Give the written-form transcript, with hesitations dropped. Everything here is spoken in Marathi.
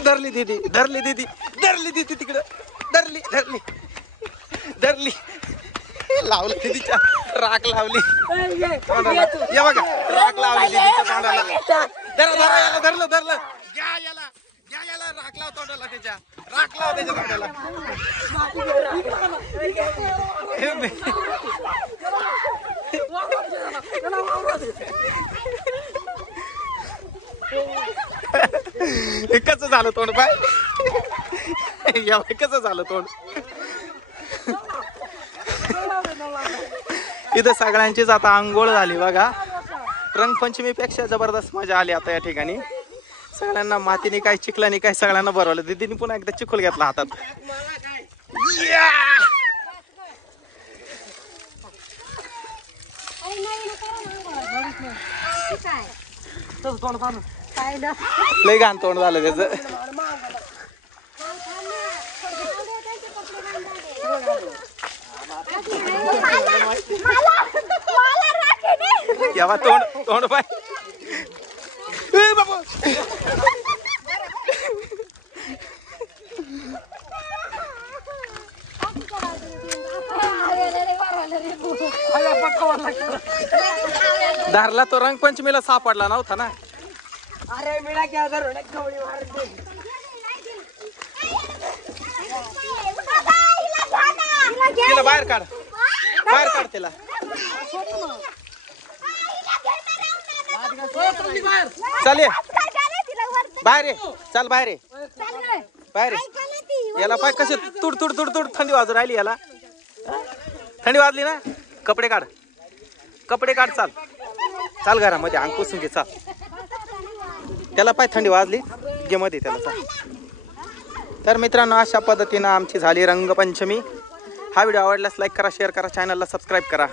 धरली दीदी धरली दीदी धरली दीदी तिकडं धरली धरली धरली लावली दीदीच्या राख लावली या बघा राख लावली दीदीच्या तोंडाला धरा धरा याला धरलं धरलं घ्या याला घ्या याला राख लाव तोंडाला त्याच्या राख लाव त्याच्या तोंडाला कसं झालं तोंड बाय कसं झालं तोंड इथं सगळ्यांचीच आता आंघोळ झाली बघा रंगपंचमीपेक्षा जबरदस्त मजा आली आता या ठिकाणी सगळ्यांना मातीने काय चिखलाने काय सगळ्यांना भरवलं दीदीने पुन्हा एकदा चिखल घेतला हातात लय घाण तोंड झालं त्याच यावा तोंड तोंड पाय बाबा धरला तो रंगपंचमीला सापडला नव्हता ना अरे मिळा क्या कवळी तिला बाहेर काढ तिला चल बाहेर ये चल बाहेर ये बाहेर याला पाय कसे तुड तुड तुड तुड थंडी वाजू राहिली याला थंडी वाजली ना कपडे काढ चाल चाल घरामध्ये अंग पुसून घे चाल त्याला पाय थंडी वाजली घे मध्ये त्याला चाल तर मित्रांनो अशा पद्धतीनं आमची झाली रंगपंचमी हा व्हिडिओ आवडल्यास लाईक करा शेअर करा चॅनलला सबस्क्राईब करा